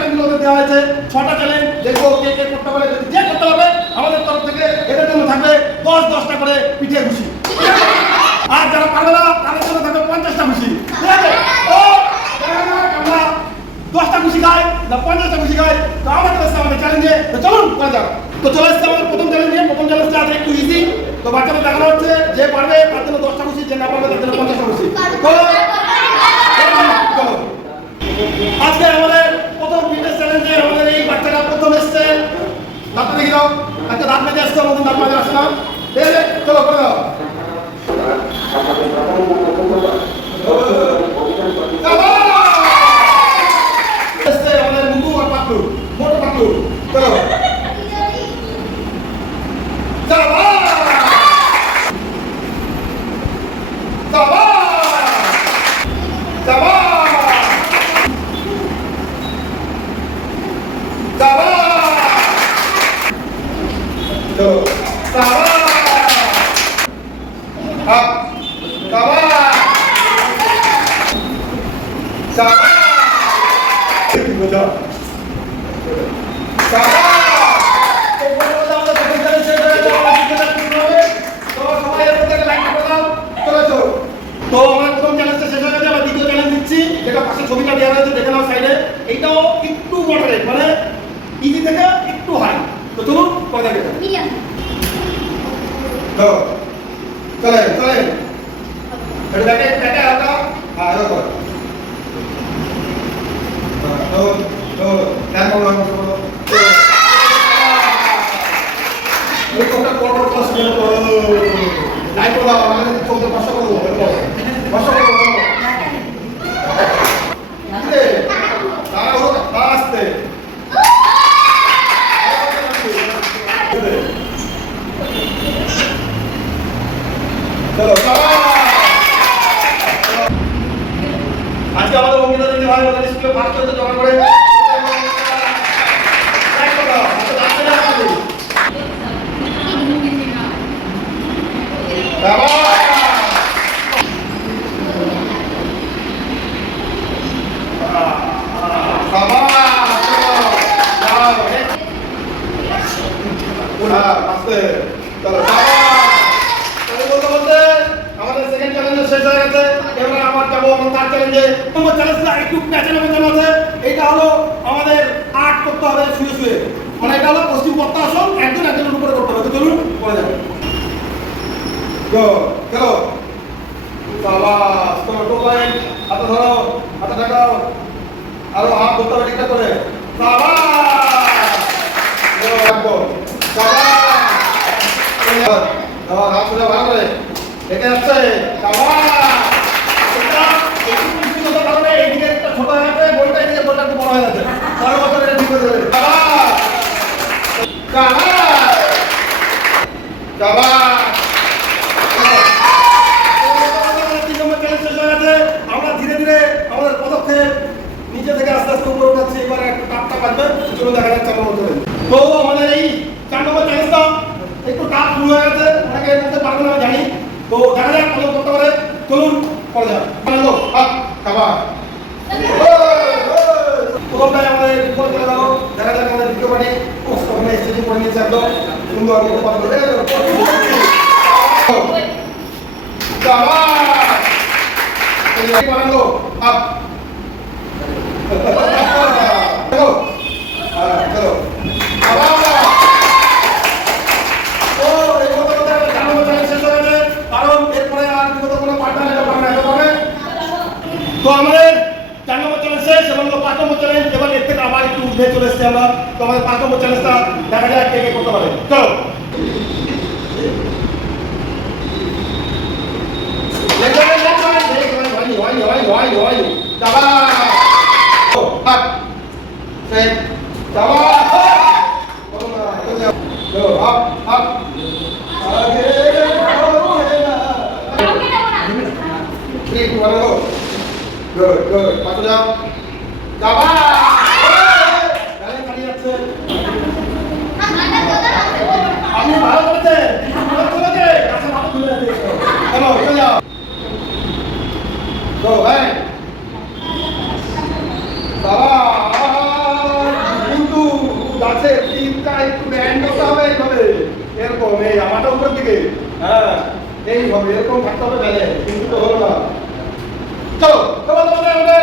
চ্যানেলগুলোতে দেওয়া হয়েছে। ছটা চ্যানেল, দেখব কে কে করতে পারে। যদি যে করতে হবে আমাদের তরফ থেকে এদের জন্য থাকবে দশ, দশটা করে পিঠে খুশি। আর যারা পারবে না, তাদের জন্য থাকবে পঞ্চাশটা খুশি। ঠিক আছে? দশটা খুশি খাই না পঞ্চাশটা খুশি খাই তো আমাদের কাছে আমাদের চ্যালেঞ্জে তো চলুন, করা যাক। তো চলে আসছে আমাদের প্রথম চ্যালেঞ্জে প্রথম চ্যালেঞ্জটা আছে একটু ইজি তো বাচ্চাদের দেখানো হচ্ছে, যে পারবে, তার জন্য দশটা খুশি, যে না পারবে, তার জন্য পঞ্চাশটা খুশি। তো একটা দাঁত মেজে আসছে আমাদের দাঁত মেজে আসছে না ঠিক আছে চলো করে দাও এসছে আমাদের মুকু আর পাতলু মোটো পাতলু চলো চলো চলো চলো চলো up কাবা সাবা মজা সাবা তো আমার প্রথম চ্যালেঞ্জটা শেষ হয়ে গেছে আবার দ্বিতীয় চ্যালেঞ্জ দিচ্ছি। যেটা পাশে ছবিটা দেওয়া রয়েছে, দেখে নাও সাইডে এইটাও একটু মডারেট মানে ইজি থেকে একটু হাই তো চলুন করে দেখে মিডিয়াম তো চলে চলে এটা দেখে দেখে হালকা হ্যাঁ এটা কর তো তো করো ধ্যান করো ওই নিয়ে করো চলতে পাঁচশো করব পাঁচশো করব আস্তে তারা হলো আস্তে চলো আজকে আমাদের অঙ্কিতা দিদি ভাই ওদের স্কুলে ফার্স্ট করো, হাতে লাগবে না কিন্তু। শাবাশ! শাবাশ! চলো, যাও, next. হ্যাঁ, আস্তে। চলো, শাবাশ! তাহলে বলতে বলতে আমাদের সেকেন্ড চ্যালেঞ্জ শেষ হয়ে গেছে এবার আমার যাব আমার থার্ড চ্যালেঞ্জে নম্বর চ্যালেঞ্জটা একটু প্যাচের মতন আছে। এইটা হলো আমাদের আর্ট করতে হবে, শুয়ে শুয়ে। মানে এটা হলো পশ্চিম পত্তাসন একজন একজনের উপরে করতে হবে। চলুন করে যাবে। চলো। সাবাস, তোমার সাবাস এটা একটু কিছু কথা কারণে এইদিকে একটা ছোট হয়ে গেছে বলটা এদিকে বলটা একটু বড় হয়ে গেছে তার বছর এটা ঠিক করে দেবে সাবাস সাবাস সাবাস তিন নম্বর চ্যালেঞ্জ শেষ হয়ে গেছে। আমরা ধীরে ধীরে আমাদের পদক্ষেপ নিচে থেকে আস্তে আস্তে উপরে উঠাচ্ছি এবার একটু টাপটা বাজবে চলুন দেখা যাচ্ছে আমার মধ্যে তো আমাদের এই চার নম্বর চ্যালেঞ্জটা একটু টাপ শুরু হয়ে গেছে অনেকে এর মধ্যে পারবে না আমি জানি। তো দেখা যাক কত করতে পারে চলুন, করে যাক হ্যালো আপ খাবার। প্রথমটাই আমাদের উপর করে দাও। দেখা যাক আমাদের দ্বিতীয় পার্টি ওখানে স্টেজে করে নিয়েছে একদম। সুন্দর আমি কথা বলব। খাবার বানালো। আপ শেষ এবং পাঁচ নম্বর চ্যালেঞ্জ এবার এর থেকে আবার একটু উঠে চলে এসেছি আমরা তো আমাদের পাঁচ নম্বর চ্যালেঞ্জটা দেখা যায় কে কে করতে পারে চলো leg line, leg line, leg line, হয়নি, হয়নি, হয়নি, হয়নি, হয়নি। যাবা। ও, হাত। সেট। যাবা। বলো না, চলে যাও। চলো, আপ, আপ। আগে বড়ে না। Three, two, one, go. Good, good. পাশে যাও। যাবা। গাছের টিমটা একটু ব্যান্ড হবে এইভাবে এরকম এই আমারটা উপর দিকে হ্যাঁ এই হবে এরকম থাকতে হবে বেলে কিন্তু তো হলো না চলো, তোমাদের আমাদের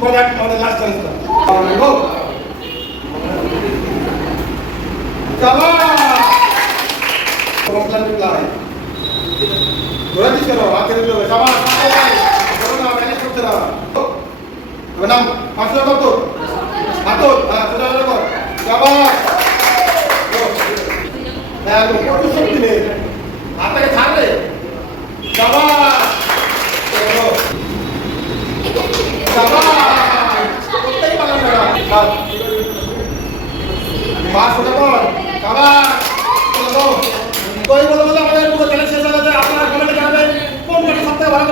করে যাক আমাদের লাস্ট চ্যালেঞ্জটা গো চালা। প্রবলেম প্লাই ধরে দিস কেন হাতে দিতে হবে চাবা ধরো না ম্যানেজ করতে না এবার নাম পাঁচশো কত হাত হ্যাঁ সোজা সোজা কর চাবা হ্যাঁ একদম কত শক্তি নেই হাতটাকে ছাড়লে Sabar. Sabar. Kontay pa lang na. Sab. পাঁচ হতে পর আবার চলো তো এই বলে বলে আমাদের পুরো চ্যালেঞ্জ শেষ হয়ে গেছে আপনারা কমেন্টে জানাবেন কোন চ্যালেঞ্জ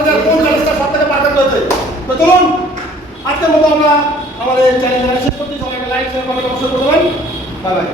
ভালো করছে আর কোন চ্যালেঞ্জটা হয়েছে তো চলুন, আজকের মতো আমরা আমাদের চ্যানেল শেষ করতে সবাইকে লাইক শেয়ার কমেন্ট অবশ্যই করে দেবেন বাই বাই